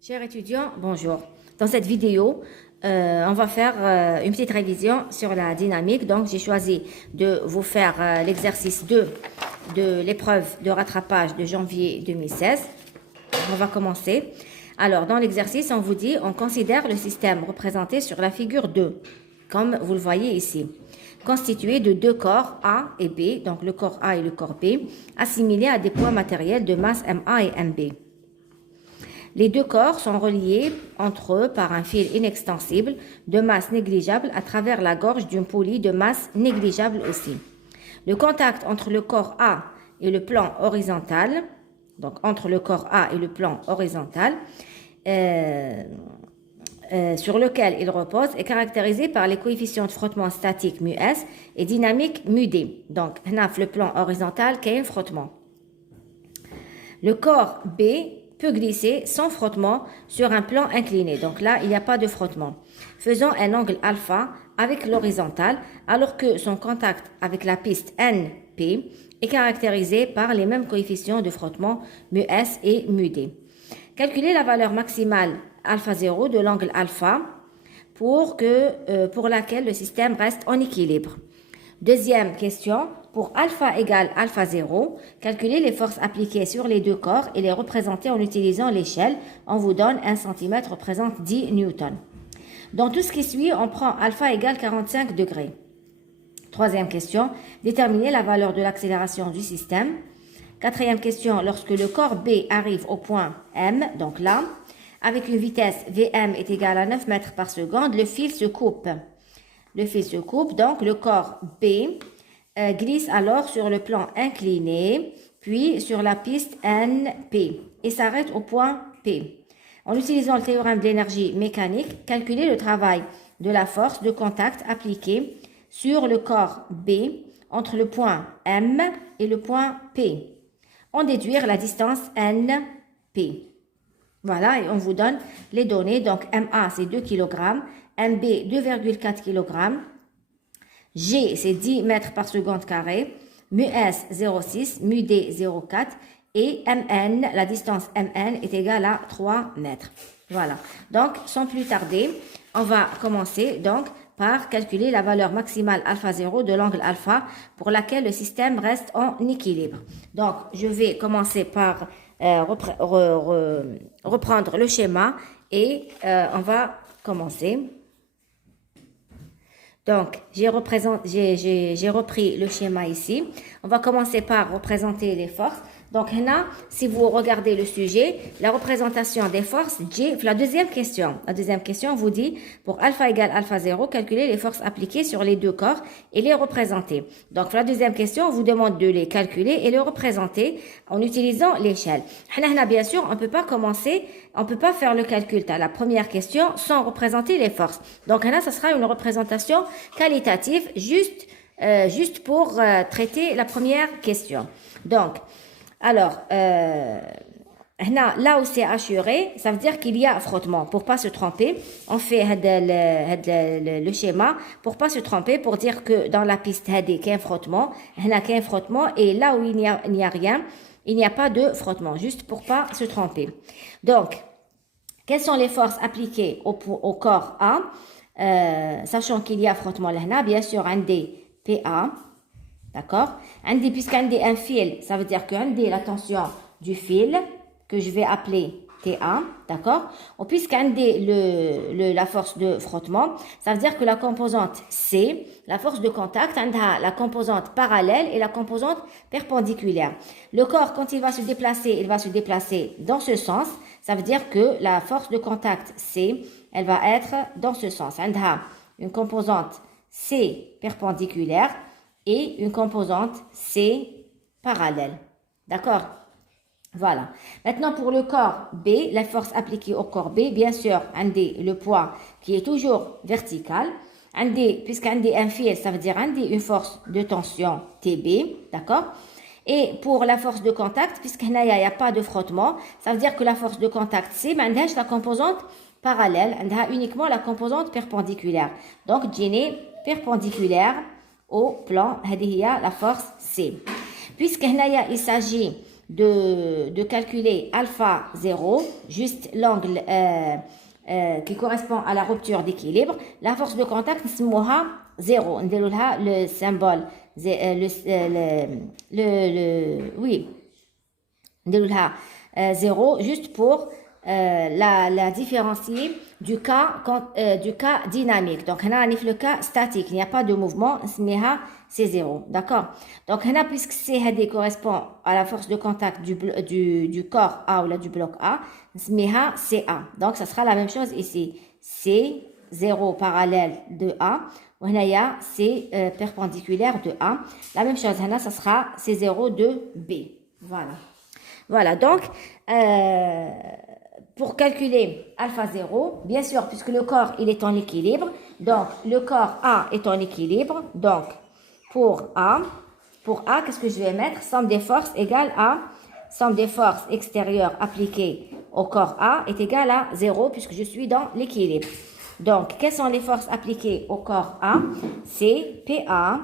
Chers étudiants, bonjour. Dans cette vidéo, on va faire une petite révision sur la dynamique. Donc, j'ai choisi de vous faire l'exercice 2 de l'épreuve de rattrapage de janvier 2016. On va commencer. Alors, dans l'exercice, on vous dit, on considère le système représenté sur la figure 2, comme vous le voyez ici, constitué de deux corps A et B, donc le corps A et le corps B, assimilés à des poids matériels de masse MA et MB. Les deux corps sont reliés entre eux par un fil inextensible de masse négligeable à travers la gorge d'une poulie de masse négligeable aussi. Le contact entre le corps A et le plan horizontal, donc entre le corps A et le plan horizontal, sur lequel il repose, est caractérisé par les coefficients de frottement statique μS et dynamique μD. Donc, le plan horizontal qui est un frottement. Le corps B peut glisser sans frottement sur un plan incliné. Donc là, il n'y a pas de frottement. Faisant un angle alpha avec l'horizontale, alors que son contact avec la piste NP est caractérisé par les mêmes coefficients de frottement μS et μD. Calculez la valeur maximale alpha 0 de l'angle alpha pour laquelle le système reste en équilibre. Deuxième question, pour alpha égale alpha 0, calculez les forces appliquées sur les deux corps et les représenter en utilisant l'échelle. On vous donne 1 cm représente 10 newtons. Dans tout ce qui suit, on prend alpha égale 45 degrés. Troisième question, déterminez la valeur de l'accélération du système. Quatrième question, lorsque le corps B arrive au point M, donc là, avec une vitesse Vm est égale à 9 mètres par seconde, le fil se coupe. Le fil se coupe, donc le corps B glisse alors sur le plan incliné, puis sur la piste NP et s'arrête au point P. En utilisant le théorème de l'énergie mécanique, calculez le travail de la force de contact appliquée sur le corps B entre le point M et le point P. En déduire la distance NP. Voilà, et on vous donne les données. Donc, MA, c'est 2 kg, MB, 2,4 kg, G, c'est 10 mètres par seconde carré, μS, 0,6, μD, 0,4, et MN, la distance MN est égale à 3 mètres. Voilà. Donc, sans plus tarder, on va commencer donc par calculer la valeur maximale alpha 0 de l'angle alpha pour laquelle le système reste en équilibre. Donc, je vais commencer par reprendre le schéma et on va commencer. Donc, j'ai repris le schéma ici. On va commencer par représenter les forces. Donc, là, si vous regardez le sujet, la représentation des forces, la deuxième question. La deuxième question vous dit, pour alpha égale alpha 0, calculez les forces appliquées sur les deux corps et les représenter. Donc, la deuxième question, on vous demande de les calculer et les représenter en utilisant l'échelle. Bien sûr, on ne peut pas commencer, on ne peut pas faire le calcul à la première question sans représenter les forces. Donc, là, ça sera une représentation qualitative, juste pour traiter la première question. Donc, alors, là où c'est assuré, ça veut dire qu'il y a frottement. Pour pas se tromper, on fait le schéma pour pas se tromper, pour dire que dans la piste qu'il y a un frottement, et là où il n'y a rien, il n'y a pas de frottement, juste pour pas se tromper. Donc, quelles sont les forces appliquées au corps A, sachant qu'il y a frottement là, bien sûr, un PA. D'accord? Puisqu'un un fil, ça veut dire qu'un la tension du fil, que je vais appeler TA, d'accord? Ou puisqu'un la force de frottement, ça veut dire que la composante C, la force de contact, la composante parallèle et la composante perpendiculaire. Le corps, quand il va se déplacer dans ce sens, ça veut dire que la force de contact C, elle va être dans ce sens. Une composante C perpendiculaire et une composante C parallèle. D'accord? Voilà. Maintenant, pour le corps B, la force appliquée au corps B, bien sûr, le poids qui est toujours vertical. Puisqu'un un fil, ça veut dire une force de tension TB. D'accord? Et pour la force de contact, puisqu'il n'y a pas de frottement, ça veut dire que la force de contact C, la composante parallèle, uniquement la composante perpendiculaire. Donc, G perpendiculaire au plan, la force C. Puisqu'il s'agit de calculer alpha 0, juste l'angle qui correspond à la rupture d'équilibre, la force de contact, نسموها 0. نديروا لها le symbole, oui, نديروا لها 0 juste pour la différencier du cas dynamique. Donc, on a le cas statique, il n'y a pas de mouvement, c'est 0. D'accord? Donc, on a, puisque C correspond à la force de contact du corps A ou là, du bloc A, c'est A. Donc, ça sera la même chose ici. C, 0 parallèle de A. C'est perpendiculaire de A. La même chose, ça sera C0 de B. Voilà. Voilà, donc, pour calculer alpha 0, bien sûr, puisque le corps, il est en équilibre, donc le corps A est en équilibre, donc pour A, qu'est-ce que je vais mettre? Somme des forces égale à, somme des forces extérieures appliquées au corps A est égale à 0, puisque je suis dans l'équilibre. Donc, quelles sont les forces appliquées au corps A? C'est PA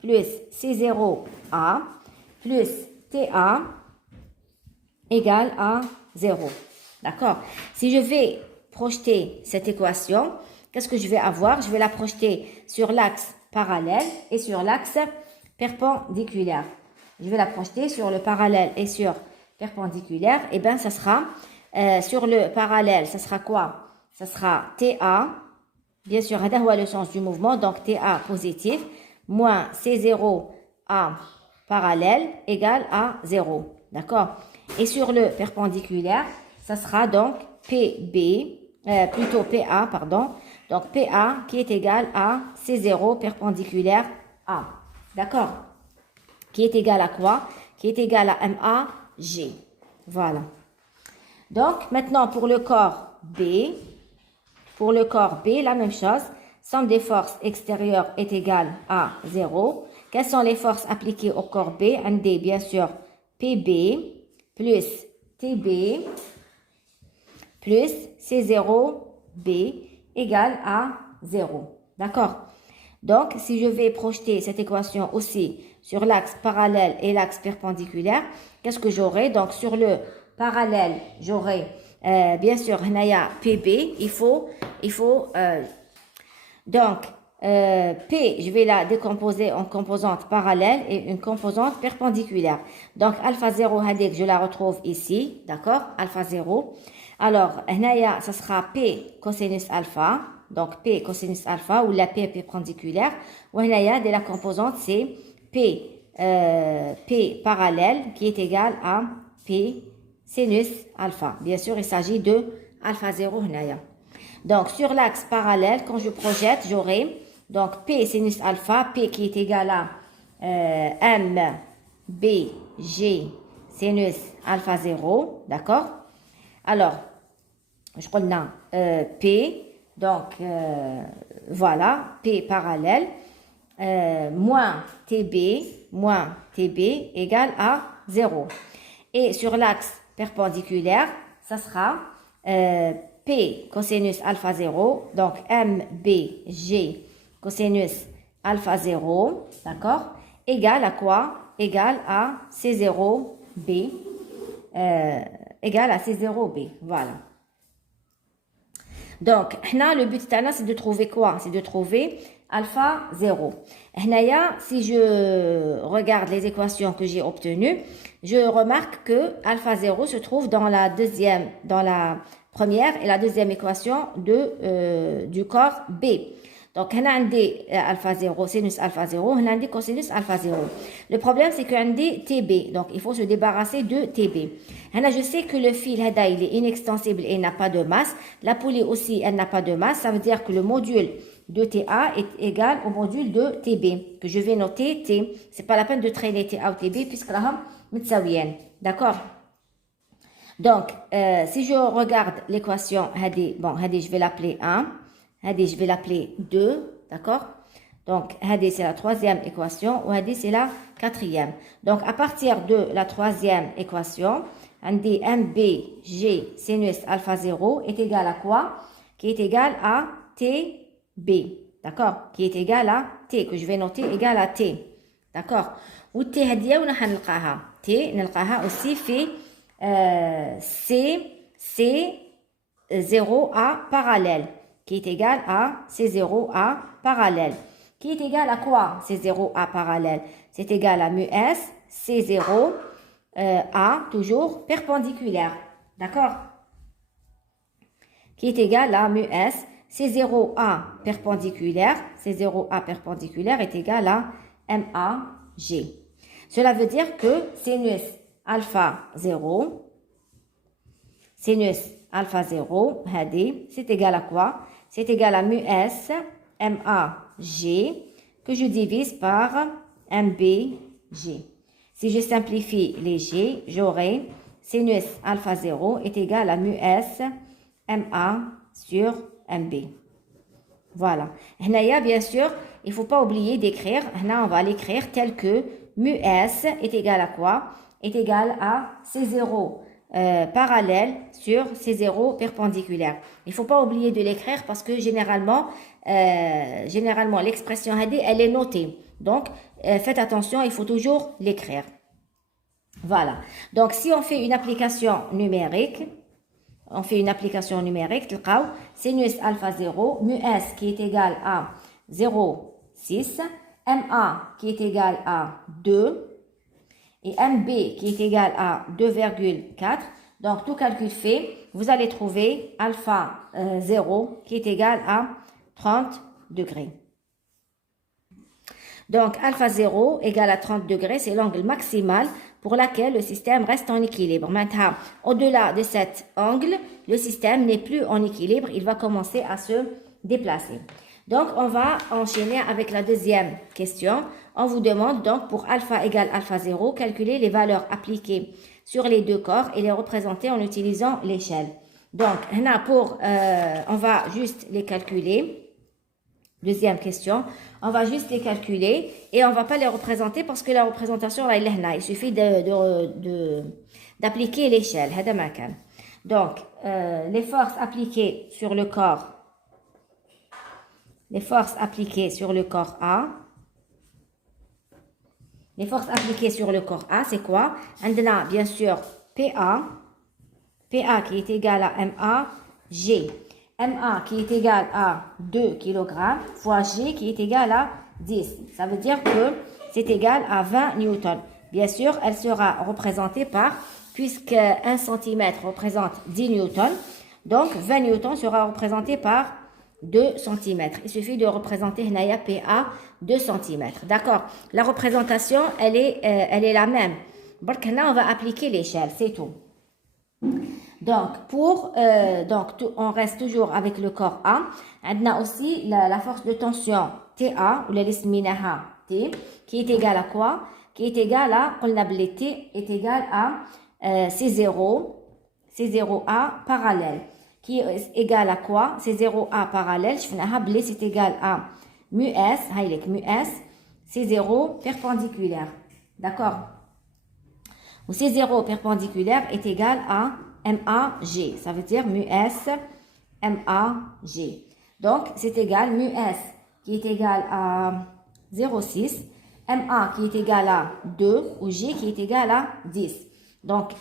plus C0A plus TA égale à 0. D'accord? Si je vais projeter cette équation, qu'est-ce que je vais avoir? Je vais la projeter sur l'axe parallèle et sur l'axe perpendiculaire. Je vais la projeter sur le parallèle et sur perpendiculaire. Et bien, ça sera sur le parallèle, ça sera quoi? Ça sera TA, bien sûr, c'est le sens du mouvement, donc TA positif, moins C0A parallèle égale à 0. D'accord? Et sur le perpendiculaire, ça sera donc plutôt PA, pardon. Donc PA qui est égal à C0 perpendiculaire A. D'accord? Qui est égal à quoi? Qui est égal à MAG. Voilà. Donc maintenant pour le corps B, la même chose. Somme des forces extérieures est égale à 0. Quelles sont les forces appliquées au corps B? Un D, bien sûr, PB plus TB plus C0B égale à 0. D'accord? Donc, si je vais projeter cette équation aussi sur l'axe parallèle et l'axe perpendiculaire, qu'est-ce que j'aurai? Donc, sur le parallèle, j'aurai, bien sûr, PB, donc, P, je vais la décomposer en composante parallèle et une composante perpendiculaire. Donc, alpha 0, je la retrouve ici, d'accord? Alpha 0. Alors, ça sera P cosinus alpha, donc P cosinus alpha ou la P perpendiculaire. Ou de la composante, c'est P parallèle qui est égal à P sinus alpha. Bien sûr, il s'agit de alpha 0. Donc, sur l'axe parallèle, quand je projette, j'aurai donc P sinus alpha, P qui est égal à M, B, G, sinus alpha 0, d'accord? Alors, je prends P, donc voilà, P parallèle, moins TB égale à 0. Et sur l'axe perpendiculaire, ça sera P cosinus alpha 0, donc MBG cosinus alpha 0, d'accord, égale à quoi? Égale à C0B, égale à C0B, voilà. Donc, le but c'est de trouver quoi? C'est de trouver alpha 0. Si je regarde les équations que j'ai obtenues, je remarque que alpha 0 se trouve dans la première et la deuxième équation du corps B. Donc, on a alpha 0, sinus alpha 0, on a cosinus alpha 0. Le problème, c'est qu'on a TB. Donc, il faut se débarrasser de TB. Je sais que le fil, il est inextensible et n'a pas de masse. La poulie aussi, elle n'a pas de masse. Ça veut dire que le module de TA est égal au module de TB, que je vais noter T. C'est pas la peine de traîner TA ou TB, puisque là, d'accord? Donc, si je regarde l'équation, je vais l'appeler 1. je vais l'appeler 2, d'accord? Donc, c'est la troisième équation, ou c'est la quatrième. Donc, à partir de la troisième équation, MBG sinus alpha 0 est égal à quoi? Qui est égal à TB, d'accord? Qui est égal à T, que je vais noter égal à T. d'accord. Ou T هدية ولا حنلقاها T نلقاها aussi في C0A parallèle qui est égal à C0A parallèle. Qui est égal à quoi C0A parallèle? C'est égal à mu S C0 A toujours perpendiculaire, d'accord? Qui est égal à mu S C0A perpendiculaire, C0A perpendiculaire est égal à MAG. Cela veut dire que sinus alpha 0, sinus alpha 0, c'est égal à quoi? C'est égal à mu S MAG que je divise par MBG. Si je simplifie les G, j'aurai sinus alpha 0 est égal à mu S MA sur MB. Voilà. Hnaïa, bien sûr, il ne faut pas oublier d'écrire. Hna, on va l'écrire tel que mu S est égal à quoi? Est égal à C0 parallèle sur C0 perpendiculaire. Il ne faut pas oublier de l'écrire parce que généralement l'expression HD, elle est notée. Donc, faites attention, il faut toujours l'écrire. Voilà. Donc, si on fait une application numérique, sinus alpha 0, mu S qui est égal à 0,6, MA qui est égal à 2 et MB qui est égal à 2,4. Donc, tout calcul fait, vous allez trouver alpha 0 qui est égal à 30 degrés. Donc, alpha 0 égale à 30 degrés, c'est l'angle maximal pour laquelle le système reste en équilibre. Maintenant, au-delà de cet angle, le système n'est plus en équilibre, il va commencer à se déplacer. Donc, on va enchaîner avec la deuxième question. On vous demande donc pour alpha égale alpha 0, calculer les valeurs appliquées sur les deux corps et les représenter en utilisant l'échelle. Donc, on va juste les calculer. Deuxième question, on va juste les calculer et on ne va pas les représenter parce que la représentation, là, il suffit d'appliquer l'échelle. Donc, les forces appliquées sur le corps, A, les forces appliquées sur le corps A, c'est quoi? On a bien sûr PA qui est égal à MAG. MA qui est égal à 2 kg fois G qui est égal à 10. Ça veut dire que c'est égal à 20 newtons. Bien sûr, elle sera représentée par, puisque 1 cm représente 10 newtons, donc 20 newtons sera représenté par 2 cm. Il suffit de représenter Hnaya PA 2 cm. D'accord? La représentation, elle est la même. Donc, là, on va appliquer l'échelle, c'est tout. Donc, on reste toujours avec le corps A. On a aussi la force de tension TA, ou l'isminaha T, qui est égale à quoi? Qui est égale à, T est égal à C0A parallèle. Qui est égal à quoi? C0A parallèle, c'est égal à mu S, C0 perpendiculaire. D'accord? Ou C0 perpendiculaire est égal à MAG. Ça veut dire mu S MAG. Donc, c'est égal mu S qui est égal à 0,6, MA qui est égal à 2 ou G qui est égal à 10. Donc,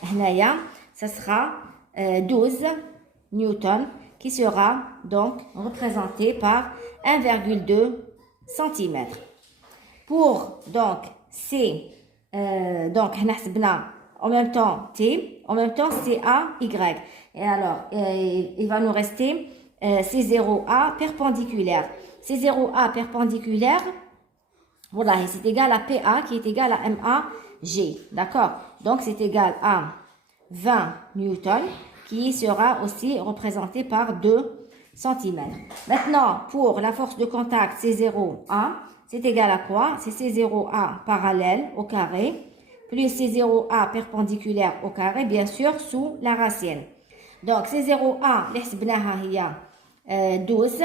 ça sera 12 newtons qui sera donc représenté par 1,2 cm. Pour donc C, en même temps T, en même temps CA-Y. Et alors, il va nous rester C0A perpendiculaire. C0A perpendiculaire, voilà, c'est égal à PA qui est égal à MAG. D'accord? Donc, c'est égal à 20 newtons qui sera aussi représenté par 2 cm. Maintenant, pour la force de contact C0A, c'est égal à quoi? C'est C0A parallèle au carré plus C0A perpendiculaire au carré, bien sûr, sous la racine. Donc, C0A, 12,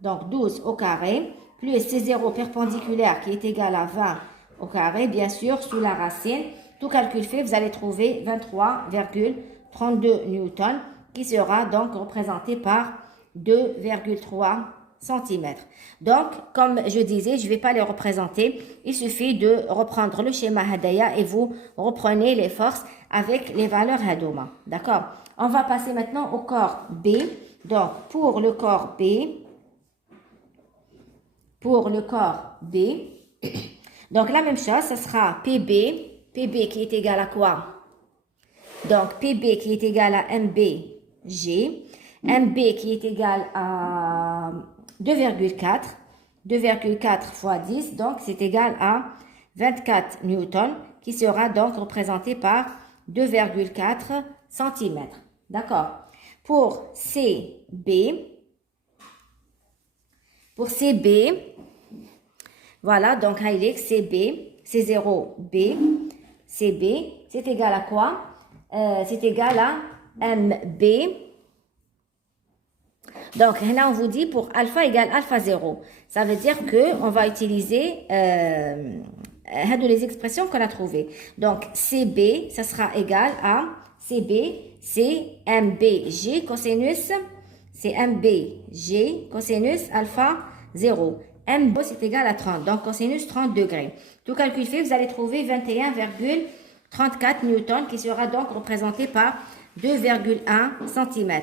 donc 12 au carré, plus C0 perpendiculaire qui est égal à 20 au carré, bien sûr, sous la racine. Tout calcul fait, vous allez trouver 23,32 newtons qui sera donc représenté par 2,3 centimètres. Donc, comme je disais, je ne vais pas les représenter. Il suffit de reprendre le schéma Hadaya et vous reprenez les forces avec les valeurs Hadouma. D'accord? On va passer maintenant au corps B. Donc, pour le corps B, donc la même chose, ce sera PB qui est égal à quoi? Donc, PB qui est égal à MBG, MB qui est égal à 2,4 fois 10, donc c'est égal à 24 newtons, qui sera donc représenté par 2,4 cm. D'accord? Pour CB, voilà, donc CB, C0B, CB, c'est égal à quoi? C'est égal à MB. Donc, là, on vous dit pour alpha égale alpha 0. Ça veut dire qu'on va utiliser les expressions qu'on a trouvées. Donc, CB, ça sera égal à CB, c'est MBG cosinus, c'est MBG cosinus alpha 0. MB, c'est égal à 30, donc cosinus 30 degrés. Tout calcul fait, vous allez trouver 21,34 newtons qui sera donc représenté par 2,1 cm.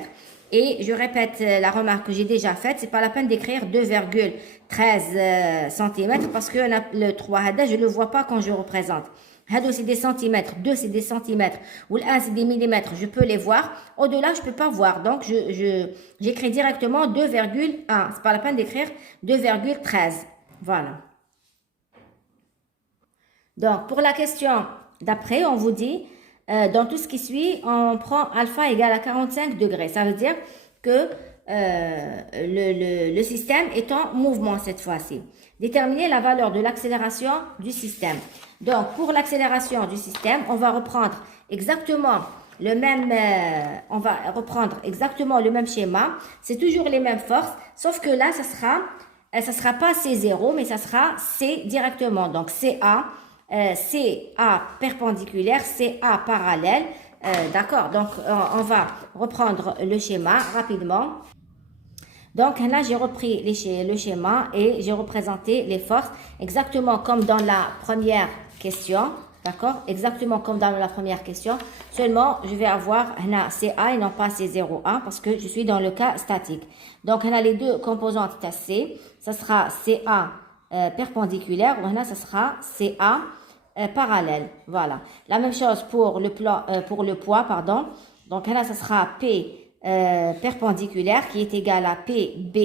Et je répète la remarque que j'ai déjà faite, c'est pas la peine d'écrire 2,13 cm parce que le 3 hada, je le vois pas quand je représente. Hado c'est des centimètres, 2 c'est des centimètres, ou le 1 c'est des millimètres, je peux les voir. Au-delà, je peux pas voir. Donc, j'écris directement 2,1. C'est pas la peine d'écrire 2,13. Voilà. Donc, pour la question d'après, on vous dit, dans tout ce qui suit, on prend alpha égale à 45 degrés. Ça veut dire que le système est en mouvement cette fois-ci. Déterminer la valeur de l'accélération du système. Donc, pour l'accélération du système, on va reprendre exactement le même, schéma. C'est toujours les mêmes forces, sauf que là, ça sera pas C0, mais ça sera C directement. Donc, CA perpendiculaire, CA parallèle. D'accord, donc on va reprendre le schéma rapidement. Donc là, j'ai repris le schéma et j'ai représenté les forces exactement comme dans la première question. D'accord, exactement comme dans la première question. Seulement, je vais avoir CA et non pas C0A parce que je suis dans le cas statique. Donc, on a les deux composantes C. Ça sera CA perpendiculaire ou ça sera CA parallèle. Voilà. La même chose pour le poids, pardon. Donc là, ça sera P perpendiculaire qui est égal à PB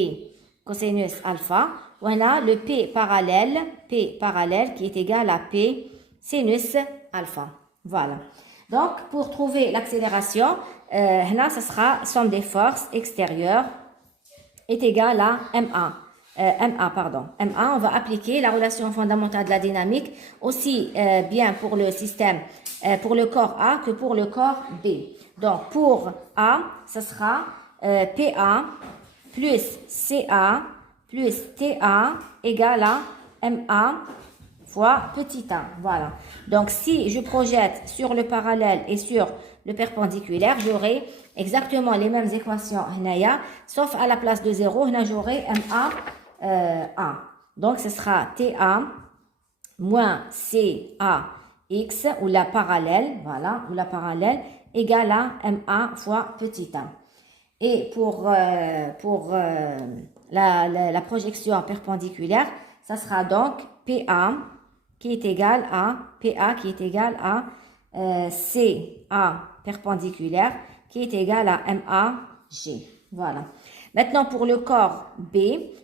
cosinus alpha. Voilà le P parallèle qui est égal à P sinus alpha. Voilà. Donc, pour trouver l'accélération, là, ça sera somme des forces extérieures est égale à MA. MA, on va appliquer la relation fondamentale de la dynamique aussi bien pour le système, pour le corps A que pour le corps B. Donc, pour A, ce sera PA plus CA plus TA égale à MA fois petit a. Voilà. Donc, si je projette sur le parallèle et sur le perpendiculaire, j'aurai exactement les mêmes équations, sauf à la place de 0, j'aurai MA A. Donc, ce sera TA moins CAX ou la parallèle, voilà, ou la parallèle égale à MA fois petit a. Et pour la projection perpendiculaire, ça sera donc PA qui est égal à CA perpendiculaire qui est égal à MAG. Voilà. Maintenant, pour le corps B,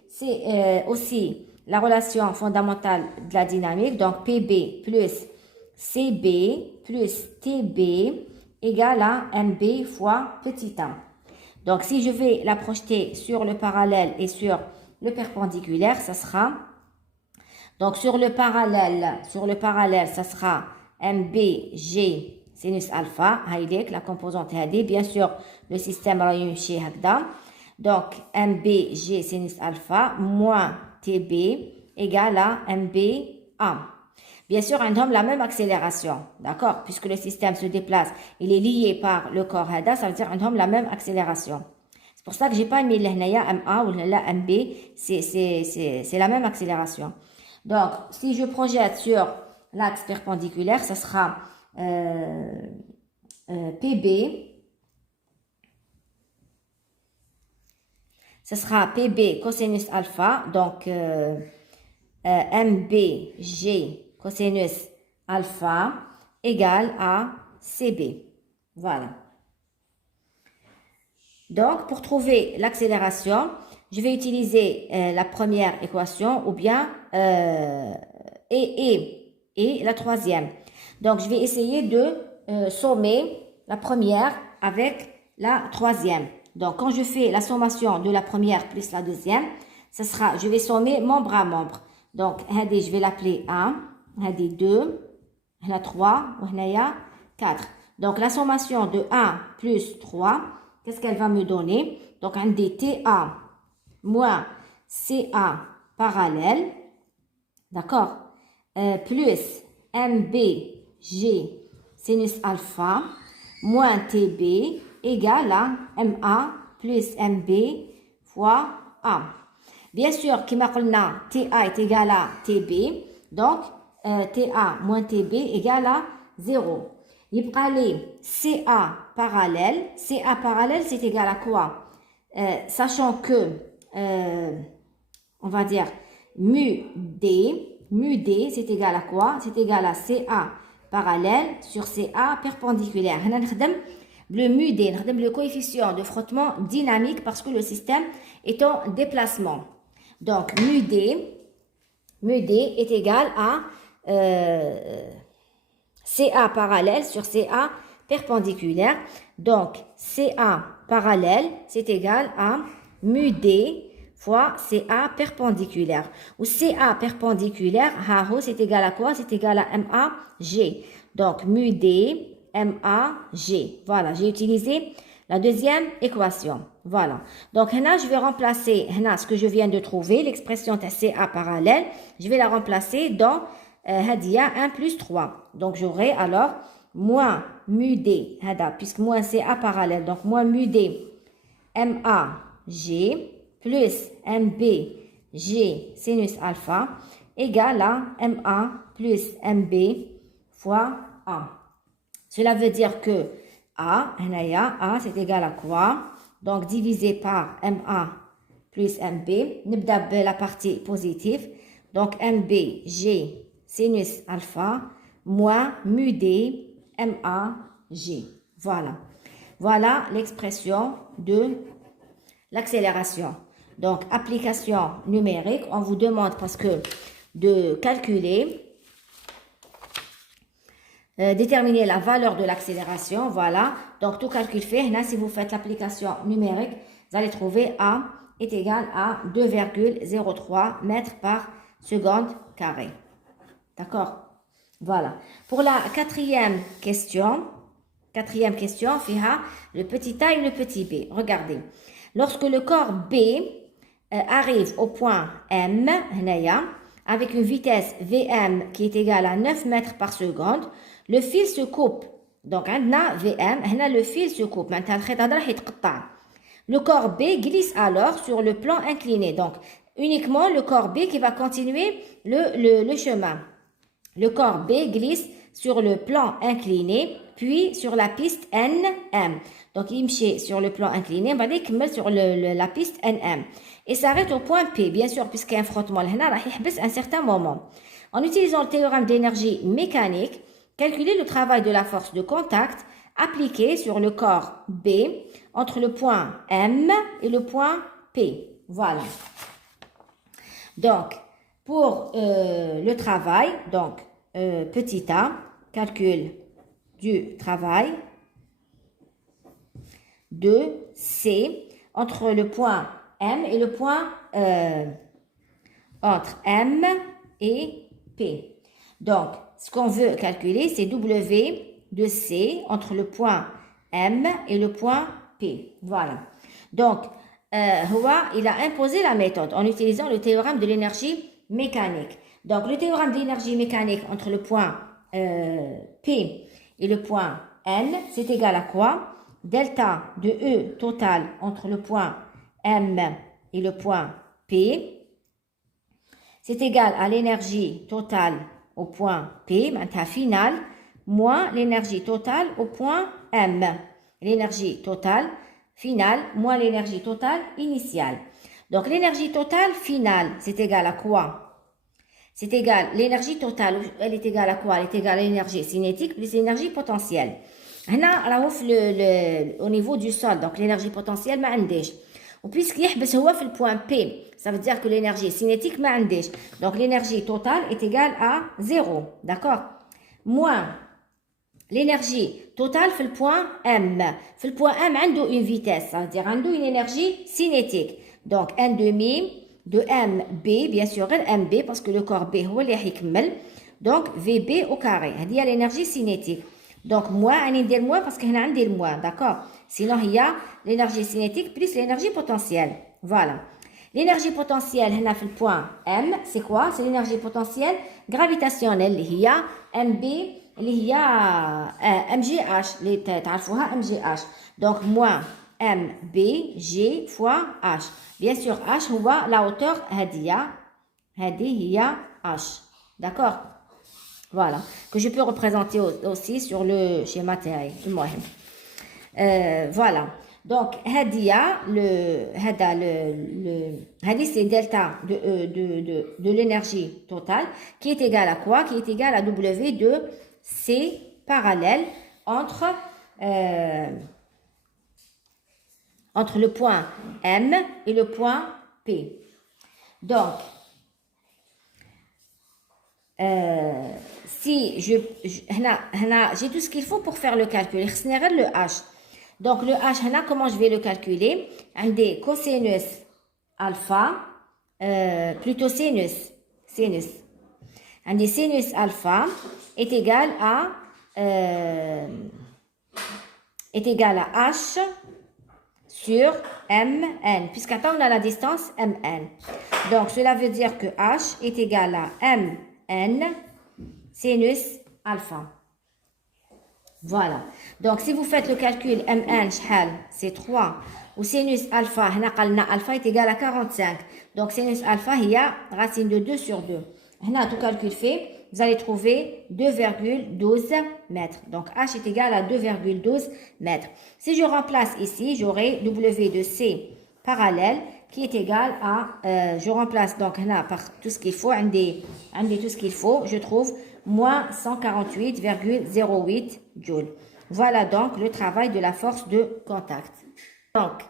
c'est aussi la relation fondamentale de la dynamique. Donc, PB plus CB plus TB égale à MB fois petit a. Donc, si je vais la projeter sur le parallèle et sur le perpendiculaire, ça sera... Donc, sur le parallèle, ça sera MBG sinus alpha, la composante HD. Bien sûr, le système Rayushi Hagda. Donc, MBG sinus alpha moins TB égale à MBA. Bien sûr, on a la même accélération, d'accord? Puisque le système se déplace, il est lié par le corps Hada, ça veut dire qu'on a la même accélération. C'est pour ça que j'ai pas mis là MA ou là MB, c'est la même accélération. Donc, si je projette sur l'axe perpendiculaire, ce sera PB. Ce sera PB cosinus alpha, donc MBG cosinus alpha égale à CB. Voilà. Donc, pour trouver l'accélération, je vais utiliser la première équation ou bien et la troisième. Donc, je vais essayer de sommer la première avec la troisième. Donc, quand je fais la sommation de la première plus la deuxième, ce sera, je vais sommer membre à membre. Donc, je vais l'appeler 1, 2, 3, 4. Donc, la sommation de 1 plus 3, qu'est-ce qu'elle va me donner? Donc, un des TA moins CA parallèle, d'accord, plus MBG sinus alpha moins TB égale à MA plus MB fois A. Bien sûr, qui m'a dit TA est égal à TB, donc TA moins TB égale à 0. Il va aller CA parallèle. CA parallèle, c'est égal à quoi? Sachant que, on va dire, mu D, c'est égal à quoi? C'est égal à CA parallèle sur CA perpendiculaire. Le mu D, le coefficient de frottement dynamique parce que le système est en déplacement. Donc, mu D est égal à CA parallèle sur CA perpendiculaire. Donc, CA parallèle, c'est égal à mu D fois CA perpendiculaire. Ou CA perpendiculaire, c'est égal à quoi? C'est égal à MAG. Donc, mu D, MAG. Voilà, j'ai utilisé la deuxième équation. Voilà. Donc, là, je vais remplacer ce que je viens de trouver, l'expression CA parallèle. Je vais la remplacer dans 1 plus 3. Donc, j'aurai alors moins mu D, puisque moins CA parallèle. Donc, moins mu D, MAG plus MBG sinus alpha égale à MA plus MB fois A. Cela veut dire que A c'est égal à quoi? Donc, divisé par MA plus MB. Nibda la partie positive. Donc, MBG sinus alpha moins mu D MAG. Voilà. Voilà l'expression de l'accélération. Donc, application numérique, on vous demande parce que de calculer, déterminer la valeur de l'accélération, voilà. Donc, tout calcul fait, là, si vous faites l'application numérique, vous allez trouver A est égal à 2,03 mètres par seconde carré. D'accord? Voilà. Pour la quatrième question, FIHA, le petit a et le petit b. Regardez. Lorsque le corps B arrive au point M, avec une vitesse Vm qui est égale à 9 mètres par seconde, le fil se coupe. Donc, Vm, le fil se coupe. Le corps B glisse alors sur le plan incliné. Donc, uniquement le corps B qui va continuer le chemin. Le corps B glisse sur le plan incliné, puis sur la piste NM. Donc, il marche sur le plan incliné, il va sur la piste NM. Et s'arrête au point P, bien sûr, puisqu'il y a un frottement, il va un certain moment. En utilisant le théorème d'énergie mécanique, calculer le travail de la force de contact appliquée sur le corps B entre le point M et le point P. Voilà. Donc, pour le travail, donc, petit a, calcul du travail de C entre le point M et le point entre M et P. Donc, ce qu'on veut calculer, c'est W de C entre le point M et le point P. Voilà. Donc, il a imposé la méthode en utilisant le théorème de l'énergie mécanique. Donc, le théorème de l'énergie mécanique entre le point P et le point N, c'est égal à quoi? delta de E total entre le point M et le point P, c'est égal à l'énergie totale au point P, maintenant finale, moins l'énergie totale au point M. L'énergie totale finale moins l'énergie totale initiale. Donc l'énergie totale finale, c'est égal à quoi? C'est égal, l'énergie totale, elle est égale à quoi? Elle est égale à l'énergie cinétique plus l'énergie potentielle. Au niveau du sol, donc l'énergie potentielle, ما عنديش. Puisqu'il يحبس هو في le point P, ça veut dire que l'énergie cinétique ما عنديش. Donc l'énergie totale est égale à 0, d'accord? Moins l'énergie totale في le point M. في le point M عنده une vitesse, ça veut dire عنده une énergie cinétique. Donc 1 demi de MB, bien sûr MB parce que le corps B هو اللي يكمل. Donc VB au carré. هذه هي l'énergie cinétique. Donc moins, on dit moins parce qu'il y a un moins, d'accord? Sinon, il y a l'énergie cinétique plus l'énergie potentielle. Voilà. L'énergie potentielle, on a fait le point M, c'est quoi? C'est l'énergie potentielle gravitationnelle, il y a MB, il y a MGH, les têtes, MGH. Donc moins MB, G fois H. Bien sûr, H, on voit la hauteur, H. D'accord? Voilà, que je peux représenter aussi sur le schéma théorique. Voilà. Donc, c'est delta de l'énergie totale qui est égal à quoi? Qui est égal à W de C parallèle entre le point M et le point P. Donc, si j'ai tout ce qu'il faut pour faire le calcul, le H. Donc le H, comment je vais le calculer? Un des cosinus alpha, plutôt sinus. Un des sinus alpha est égal à H sur Mn, puisqu'attends on a la distance Mn. Donc cela veut dire que H est égal à Mn sinus alpha. Voilà. Donc, si vous faites le calcul Mn, c'est 3. Ou sinus alpha, alpha est égal à 45. Donc, sinus alpha, il y a racine de 2 sur 2. Tout calcul fait, vous allez trouver 2,12 mètres. Donc, H est égal à 2,12 mètres. Si je remplace ici, j'aurai W de C parallèle qui est égal à, je remplace donc par tout ce qu'il faut, tout ce qu'il faut, je trouve moins 148,08 joules. Voilà donc le travail de la force de contact. Donc,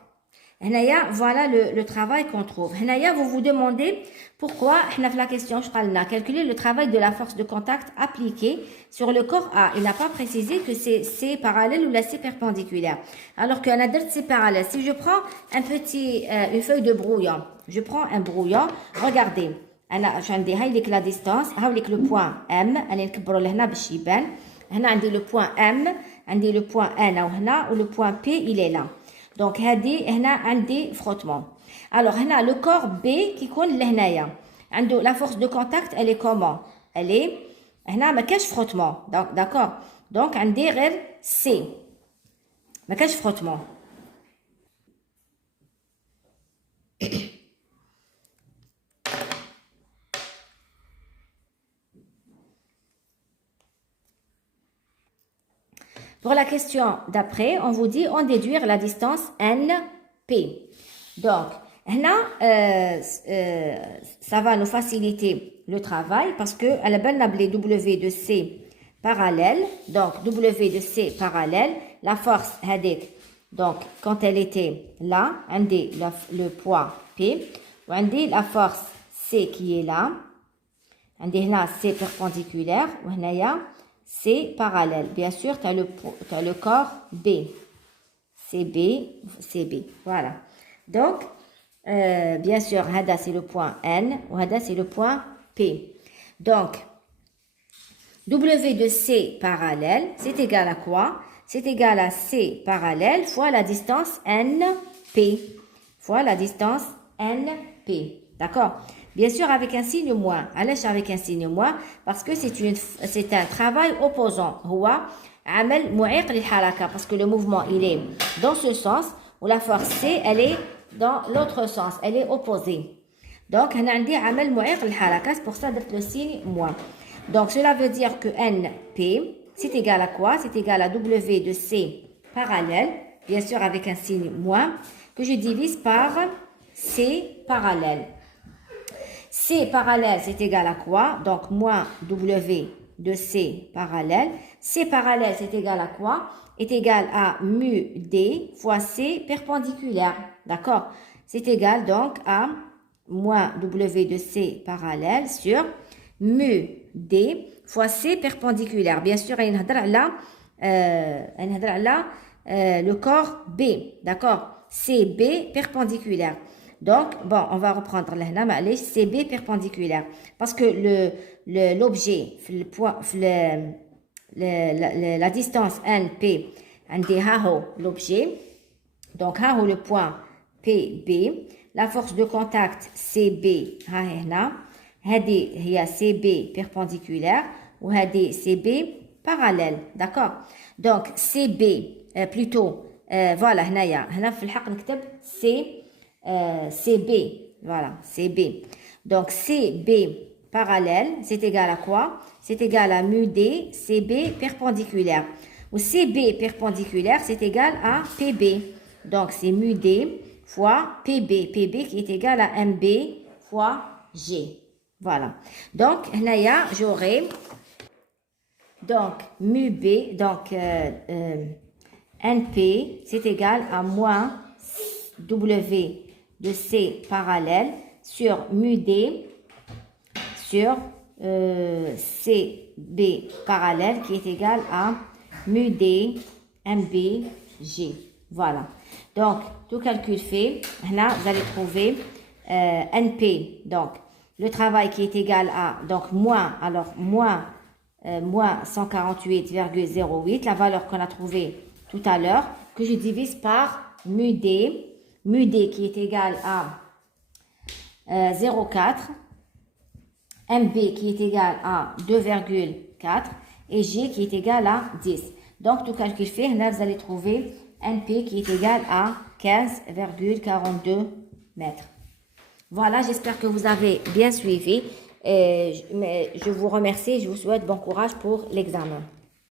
voilà le travail qu'on trouve. Vous vous demandez pourquoi, la question, je parle là, calculer le travail de la force de contact appliquée sur le corps A. Il n'a pas précisé que c'est parallèle ou là c'est perpendiculaire. Alors qu'un adresse c'est parallèle. Si je prends une feuille de brouillon, je prends un brouillon, regardez. عندي هاي لك la distance هاي لك le point M أنا نكبره لهنا باش يبان هنا عندي le point M عندي le point N وهنا le point P il est là donc هذه هنا عندي frottement alors هنا le corps B qui يكون لهنايا عنده la force de contact elle est comment elle est هنا ما كاش frottement d'accord donc عندي غير C ما كاش frottement Pour la question d'après, on vous dit on déduire la distance NP. Donc, ça va nous faciliter le travail parce que à la belle W de C parallèle, donc W de C parallèle, la force hadik, donc quand elle était là, on dit le poids P, on dit la force C qui est là, on dit là C perpendiculaire, on a c'est parallèle. Bien sûr, tu as le corps B. CB. Voilà. Donc, bien sûr, Hada, c'est le point N. Ou Hada, c'est le point P. Donc, W de C parallèle, c'est égal à quoi? C'est égal à C parallèle fois la distance NP. Fois la distance NP. D'accord? Bien sûr, avec un signe moins. Allez, avec un signe moins, parce que c'est un travail opposant. هو عمل معيق للحركة, parce que le mouvement, il est dans ce sens, ou la force C, elle est dans l'autre sens, elle est opposée. Donc, هنا عندي عمل معيق للحركة, c'est pour ça d'être le signe moins. Donc, cela veut dire que NP, c'est égal à quoi? C'est égal à W de C parallèle, bien sûr avec un signe moins, que je divise par C parallèle. C parallèle, c'est égal à quoi? Donc, moins W de C parallèle. C parallèle, c'est égal à quoi? Est égal à mu D fois C perpendiculaire. D'accord? C'est égal donc à moins W de C parallèle sur mu D fois C perpendiculaire. Bien sûr, il y a le corps B. D'accord? CB perpendiculaire. Donc, bon, on va reprendre là, CB perpendiculaire. Parce que l'objet, la distance NP, l'objet, donc le point PB, la force de contact CB, il y a CB perpendiculaire ou CB parallèle. D'accord? Donc, CB, plutôt, voilà, هنا في الحق نكتب CB, voilà, CB. Donc, CB parallèle, c'est égal à quoi? C'est égal à mu D, CB perpendiculaire. Ou CB perpendiculaire, c'est égal à PB. Donc, c'est mu D fois PB. PB qui est égal à MB fois G. Voilà. Donc, là, j'aurai donc mu B, donc NP, c'est égal à moins W de C parallèle sur mu D sur CB parallèle qui est égal à mu D MB G. Voilà. Donc, tout calcul fait, là, vous allez trouver NP. Donc, le travail qui est égal à, donc, moins 148,08, la valeur qu'on a trouvée tout à l'heure, que je divise par mu D qui est égal à 0,4, MB qui est égal à 2,4 et G qui est égal à 10. Donc, tout calcul fait, là, vous allez trouver NP qui est égal à 15,42 mètres. Voilà, j'espère que vous avez bien suivi. Je vous remercie et je vous souhaite bon courage pour l'examen.